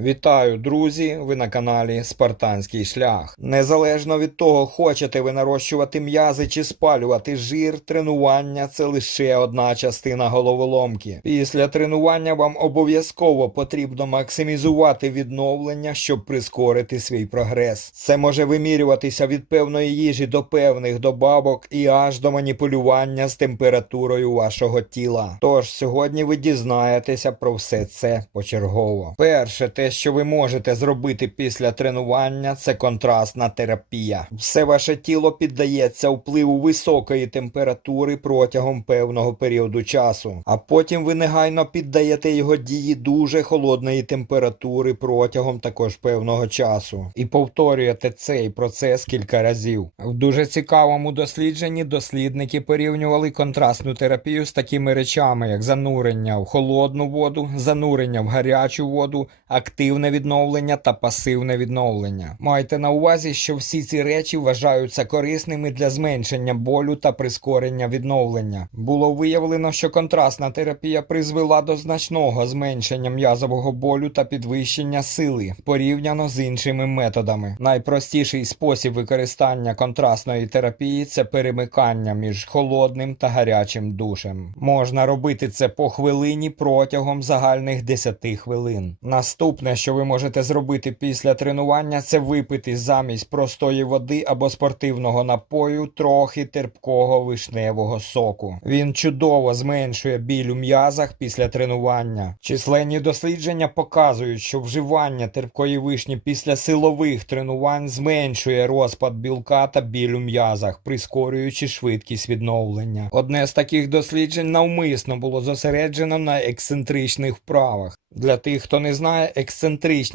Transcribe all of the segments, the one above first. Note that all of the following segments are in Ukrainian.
Вітаю, друзі! Ви на каналі Спартанський шлях. Незалежно від того, хочете ви нарощувати м'язи чи спалювати жир, тренування це лише одна частина головоломки. Після тренування вам обов'язково потрібно максимізувати відновлення, щоб прискорити свій прогрес. Це може вимірюватися від певної їжі до певних добавок і аж до маніпулювання з температурою вашого тіла. Тож сьогодні ви дізнаєтеся про все це почергово. Перше, те, що ви можете зробити після тренування, це контрастна терапія. Все ваше тіло піддається впливу високої температури протягом певного періоду часу, а потім ви негайно піддаєте його дії дуже холодної температури протягом також певного часу. І повторюєте цей процес кілька разів. В дуже цікавому дослідженні дослідники порівнювали контрастну терапію з такими речами, як занурення в холодну воду, занурення в гарячу воду, активне відновлення та пасивне відновлення. Майте на увазі, що всі ці речі вважаються корисними для зменшення болю та прискорення відновлення. Було виявлено, що контрастна терапія призвела до значного зменшення м'язового болю та підвищення сили порівняно з іншими методами. Найпростіший спосіб використання контрастної терапії це перемикання між холодним та гарячим душем. Можна робити це по хвилині протягом загальних 10 хвилин. Наступне, що ви можете зробити після тренування, це випити замість простої води або спортивного напою трохи терпкого вишневого соку. Він чудово зменшує біль у м'язах після тренування. Численні дослідження показують, що вживання терпкої вишні після силових тренувань зменшує розпад білка та біль у м'язах, прискорюючи швидкість відновлення. Одне з таких досліджень навмисно було зосереджено на ексцентричних вправах. Для тих, хто не знає, ексцентричні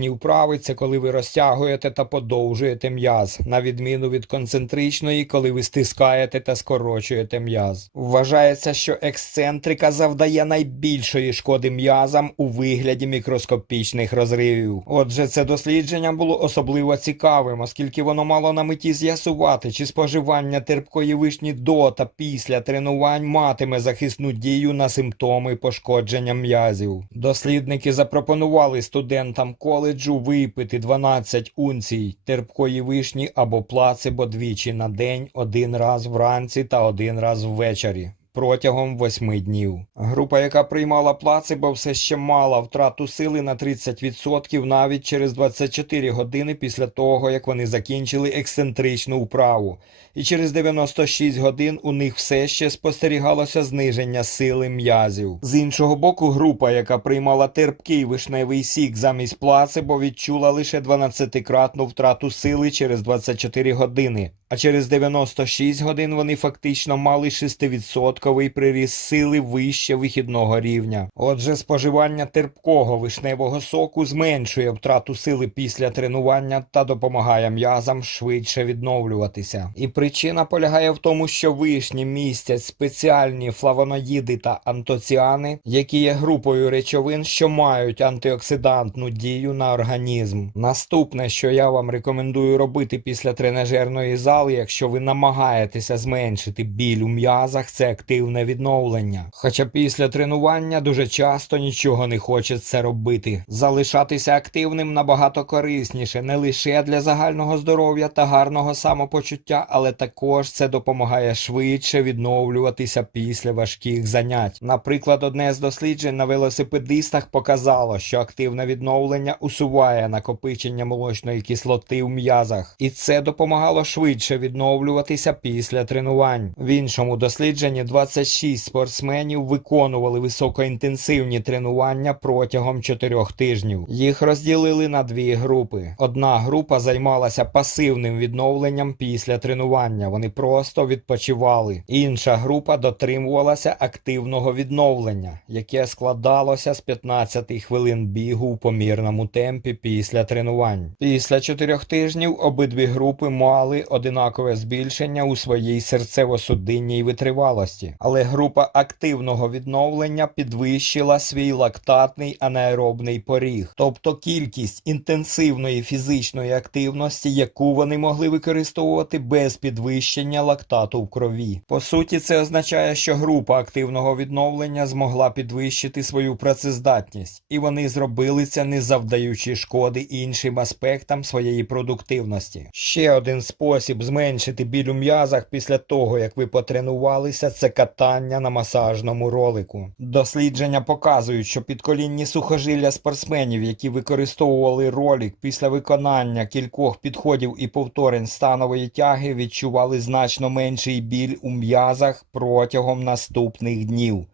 вправи це коли ви розтягуєте та подовжуєте м'яз, на відміну від концентричної, коли ви стискаєте та скорочуєте м'яз. Вважається, що ексцентрика завдає найбільшої шкоди м'язам у вигляді мікроскопічних розривів. Отже, це дослідження було особливо цікавим, оскільки воно мало на меті з'ясувати, чи споживання терпкої вишні до та після тренувань матиме захисну дію на симптоми пошкодження м'язів. Дослідники запропонували студентам коледжу випити 12 унцій терпкої вишні або плацебо двічі на день, один раз вранці та один раз ввечері. Протягом восьми днів. Група, яка приймала плацебо, все ще мала втрату сили на 30% навіть через 24 години після того, як вони закінчили ексцентричну вправу. І через 96 годин у них все ще спостерігалося зниження сили м'язів. З іншого боку, група, яка приймала терпкий вишневий сік замість плацебо, відчула лише 12-кратну втрату сили через 24 години. А через 96 годин вони фактично мали 6% приріст сили вище вихідного рівня. Отже, споживання терпкого вишневого соку зменшує втрату сили після тренування та допомагає м'язам швидше відновлюватися. І причина полягає в тому, що вишні містять спеціальні флавоноїди та антоціани, які є групою речовин, що мають антиоксидантну дію на організм. Наступне, що я вам рекомендую робити після тренажерної зали, якщо ви намагаєтеся зменшити біль у м'язах, це активне відновлення. Хоча після тренування дуже часто нічого не хочеться робити. Залишатися активним набагато корисніше не лише для загального здоров'я та гарного самопочуття, але також це допомагає швидше відновлюватися після важких занять. Наприклад, одне з досліджень на велосипедистах показало, що активне відновлення усуває накопичення молочної кислоти в м'язах, і це допомагало швидше відновлюватися після тренувань. В іншому дослідженні 26 спортсменів виконували високоінтенсивні тренування протягом 4 тижнів. Їх розділили на дві групи. Одна група займалася пасивним відновленням після тренування. Вони просто відпочивали. Інша група дотримувалася активного відновлення, яке складалося з 15 хвилин бігу в помірному темпі після тренувань. Після 4 тижнів обидві групи мали одинакове збільшення у своїй серцево-судинній витривалості. Але група активного відновлення підвищила свій лактатний анаеробний поріг, тобто кількість інтенсивної фізичної активності, яку вони могли використовувати без підвищення лактату в крові. По суті, це означає, що група активного відновлення змогла підвищити свою працездатність, і вони зробили це не завдаючи шкоди іншим аспектам своєї продуктивності. Ще один спосіб зменшити біль у м'язах після того, як ви потренувалися, це катання на масажному ролику. Дослідження показують, що підколінні сухожилля спортсменів, які використовували ролик після виконання кількох підходів і повторень станової тяги, відчували значно менший біль у м'язах протягом наступних днів.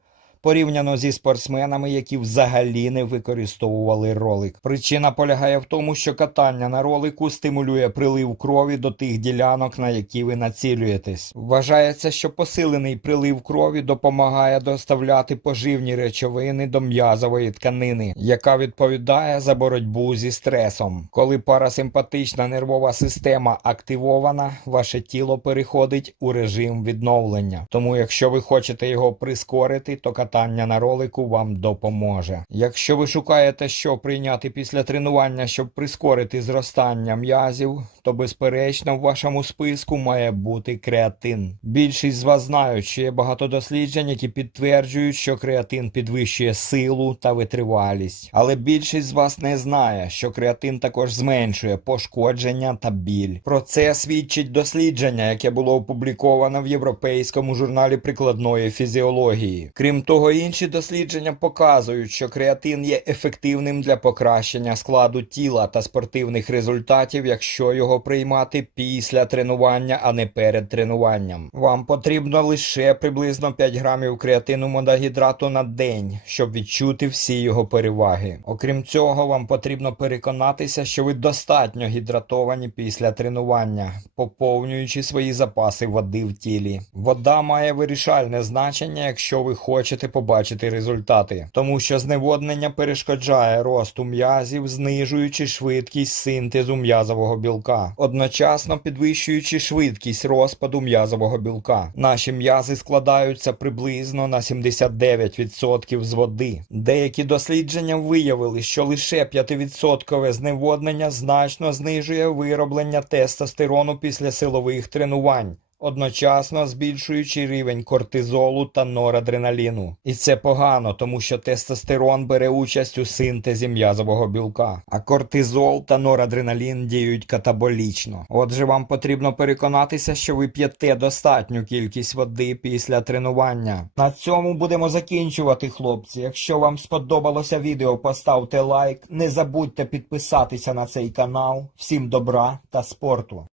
Порівняно зі спортсменами, які взагалі не використовували ролик. Причина полягає в тому, що катання на ролику стимулює прилив крові до тих ділянок, на які ви націлюєтесь. Вважається, що посилений прилив крові допомагає доставляти поживні речовини до м'язової тканини, яка відповідає за боротьбу зі стресом. Коли парасимпатична нервова система активована, ваше тіло переходить у режим відновлення. Тому, якщо ви хочете його прискорити, то катання на ролику вам допоможе. Якщо ви шукаєте, що прийняти після тренування, щоб прискорити зростання м'язів, то безперечно в вашому списку має бути креатин. Більшість з вас знають, що є багато досліджень, які підтверджують, що креатин підвищує силу та витривалість. Але більшість з вас не знає, що креатин також зменшує пошкодження та біль. Про це свідчить дослідження, яке було опубліковано в Європейському журналі прикладної фізіології. Крім того, інші дослідження показують, що креатин є ефективним для покращення складу тіла та спортивних результатів, якщо його приймати після тренування, а не перед тренуванням. Вам потрібно лише приблизно 5 грамів креатину моногідрату на день, щоб відчути всі його переваги. Окрім цього, вам потрібно переконатися, що ви достатньо гідратовані після тренування, поповнюючи свої запаси води в тілі. Вода має вирішальне значення, якщо ви хочете побачити результати, тому що зневоднення перешкоджає росту м'язів, знижуючи швидкість синтезу м'язового білка, одночасно підвищуючи швидкість розпаду м'язового білка. Наші м'язи складаються приблизно на 79% з води. Деякі дослідження виявили, що лише 5% зневоднення значно знижує вироблення тестостерону після силових тренувань. Одночасно збільшуючи рівень кортизолу та норадреналіну. І це погано, тому що тестостерон бере участь у синтезі м'язового білка, а кортизол та норадреналін діють катаболічно. Отже, вам потрібно переконатися, що ви п'єте достатню кількість води після тренування. На цьому будемо закінчувати, хлопці. Якщо вам сподобалося відео, поставте лайк. Не забудьте підписатися на цей канал. Всім добра та спорту!